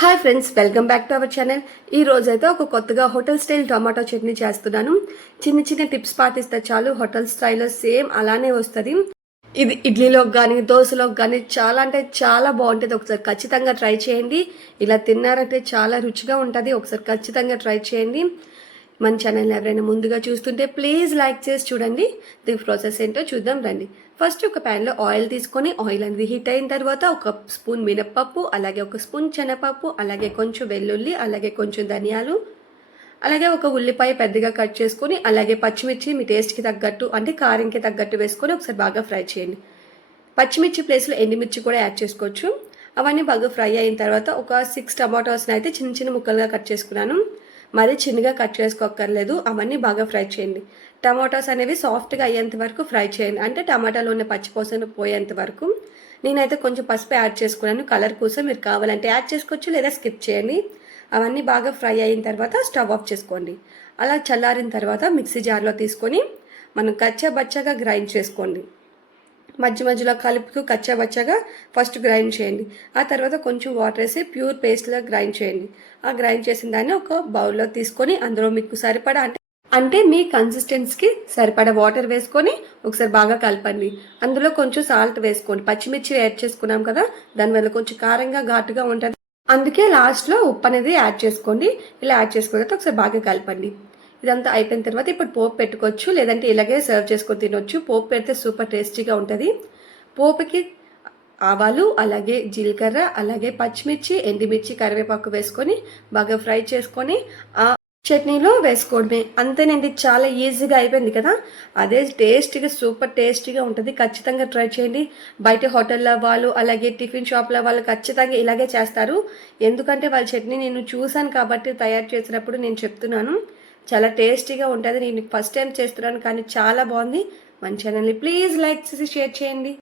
Hi friends, welcome back to our channel. ఈ రోజైతే ఒక కొత్తగా హోటల్ స్టైల్ టమాటో చట్నీ చేస్తున్నాను. చిన్న చిన్న టిప్స్ పాటిస్తే చాలు హోటల్ స్టైల్లో సేమ్ అలానే వస్తుంది. ఇది ఇడ్లీలోకి కానీ దోశలోకి కానీ చాలా అంటే చాలా బాగుంటుంది. ఒకసారి ఖచ్చితంగా ట్రై చేయండి. ఇలా తిన్నారంటే చాలా రుచిగా ఉంటుంది. ఒకసారి ఖచ్చితంగా ట్రై చేయండి. మన ఛానల్ని ఎవరైనా ముందుగా చూస్తుంటే ప్లీజ్ లైక్ చేసి చూడండి. దీని ప్రాసెస్ ఏంటో చూద్దాం రండి. ఫస్ట్ ఒక ప్యాన్లో ఆయిల్ తీసుకొని ఆయిల్ అనేది హీట్ అయిన తర్వాత ఒక స్పూన్ మినప్పప్పు, అలాగే ఒక స్పూన్ శనగపప్పు, అలాగే కొంచెం వెల్లుల్లి, అలాగే కొంచెం ధనియాలు, అలాగే ఒక ఉల్లిపాయ పెద్దగా కట్ చేసుకొని, అలాగే పచ్చిమిర్చి మీ టేస్ట్కి తగ్గట్టు అంటే కారంకి తగ్గట్టు వేసుకొని ఒకసారి బాగా ఫ్రై చేయండి. పచ్చిమిర్చి ప్లేస్లో ఎండుమిర్చి కూడా యాడ్ చేసుకోవచ్చు. అవన్నీ బాగా ఫ్రై అయిన తర్వాత ఒక 6 టమాటోస్ని అయితే చిన్న చిన్న ముక్కలుగా కట్ చేసుకున్నాను. మరీ చిన్నగా కట్ చేసుకోక్కర్లేదు. అవన్నీ బాగా ఫ్రై చేయండి. టమాటోస్ అనేవి సాఫ్ట్గా అయ్యేంత వరకు ఫ్రై చేయండి. అంటే టమాటాలో ఉన్న పచ్చిపోసను పోయేంత వరకు. నేనైతే కొంచెం పసుపు యాడ్ చేసుకున్నాను కలర్ కోసం. మీరు కావాలంటే యాడ్ చేసుకోవచ్చు లేదా స్కిప్ చేయండి. అవన్నీ బాగా ఫ్రై అయిన తర్వాత స్టవ్ ఆఫ్ చేసుకోండి. అలా చల్లారిన తర్వాత మిక్సీ జార్లో తీసుకొని మనం కచ్చా గ్రైండ్ చేసుకోండి. మధ్య మధ్యలో కలుపుతూ కచ్చాబచ్చాగా ఫస్ట్ గ్రైండ్ చేయండి. ఆ తర్వాత కొంచెం వాటర్ వేసి ప్యూర్ పేస్ట్లా గ్రైండ్ చేయండి. ఆ గ్రైండ్ చేసిన దాన్ని ఒక బౌల్లో తీసుకొని అందులో మీకు సరిపడా అంటే మీ కన్సిస్టెన్సీకి సరిపడా వాటర్ వేసుకొని ఒకసారి బాగా కలపండి. అందులో కొంచెం సాల్ట్ వేసుకోండి. పచ్చిమిర్చి యాడ్ చేసుకున్నాం కదా, దానివల్ల కొంచెం కారంగా ఘాటుగా ఉంటుంది. అందుకే లాస్ట్లో ఉప్పు అనేది యాడ్ చేసుకోండి. ఇలా యాడ్ చేసుకున్న తర్వాత ఒకసారి బాగా కలపండి. ఇదంతా అయిపోయిన తర్వాత ఇప్పుడు పోపు పెట్టుకోవచ్చు, లేదంటే ఇలాగే సర్వ్ చేసుకొని తినొచ్చు. పోపు పెడితే సూపర్ టేస్టీగా ఉంటుంది. పోపుకి ఆవాలు, అలాగే జీలకర్ర, అలాగే పచ్చిమిర్చి, ఎండుమిర్చి, కరివేపాకు వేసుకొని బాగా ఫ్రై చేసుకొని ఆ చట్నీలో వేసుకోవడమే. అంతేనండి, చాలా ఈజీగా అయిపోయింది కదా. అదే టేస్టీగా సూపర్ టేస్టీగా ఉంటుంది. ఖచ్చితంగా ట్రై చేయండి. బయట హోటల్లో వాళ్ళు, అలాగే టిఫిన్ షాప్లో వాళ్ళు ఖచ్చితంగా ఇలాగే చేస్తారు. ఎందుకంటే వాళ్ళ చట్నీ నేను చూశాను కాబట్టి తయారు చేసినప్పుడు నేను చెప్తున్నాను. చాలా టేస్టీగా ఉంటుంది. నేను ఫస్ట్ టైం చేస్తున్నాను కానీ చాలా బాగుంది. మన ఛానల్ని ప్లీజ్ లైక్ చేసి షేర్ చేయండి.